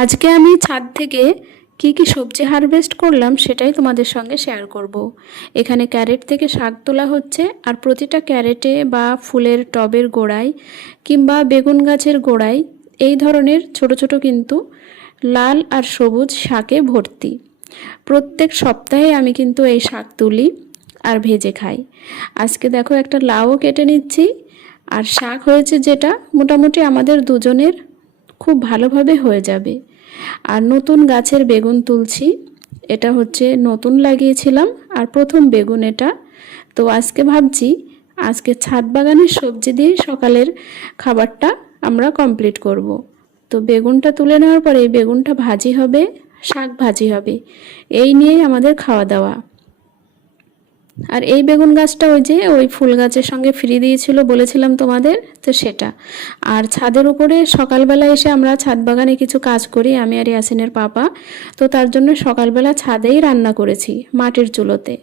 আজকে আমি ছাদ থেকে কি কি সবজি হারভেস্ট করলাম সেটাই তোমাদের সঙ্গে শেয়ার করব। এখানে ক্যারেট থেকে শাক তোলা হচ্ছে, আর প্রতিটা ক্যারেটে বা ফুলের টবের গোড়ায় কিংবা বেগুন গাছের গোড়ায় এই ধরনের ছোট ছোট কিন্তু লাল আর সবুজ শাকে ভর্তি। প্রত্যেক সপ্তাহে আমি কিন্তু এই শাক তুলি আর ভেজে খাই। আজকে দেখো একটা লাউও কেটে নিচ্ছি, আর শাক হয়েছে যেটা মোটামুটি আমাদের দুজনের খুব ভালোভাবে হয়ে যাবে। আর নতুন গাছের বেগুন তুলছি, এটা হচ্ছে নতুন লাগিয়েছিলাম আর প্রথম বেগুন এটা। তো আজকে ভাবছি আজকে ছাদ বাগানের সবজি দিয়ে সকালের খাবারটা আমরা কমপ্লিট করব। তো বেগুনটা তুলে নেওয়ার পরে এই বেগুনটা ভাজি হবে, শাক ভাজি হবে, এই নিয়েই আমাদের খাওয়া দাওয়া। আর এই বেগুন গাছটা ওই ফুল গাছের সঙ্গে ফ্রি দিয়েছিল বলেছিলাম তোমাদের, তো সেটা। আর ছাদের উপরে সকালবেলা এসে আমরা ছাদ বাগানে কিছু কাজ করি, আমি আর ইয়াসিনের পাপা, তো তার জন্য সকালবেলা ছাদেই রান্না করেছি মাটির চুলোতে।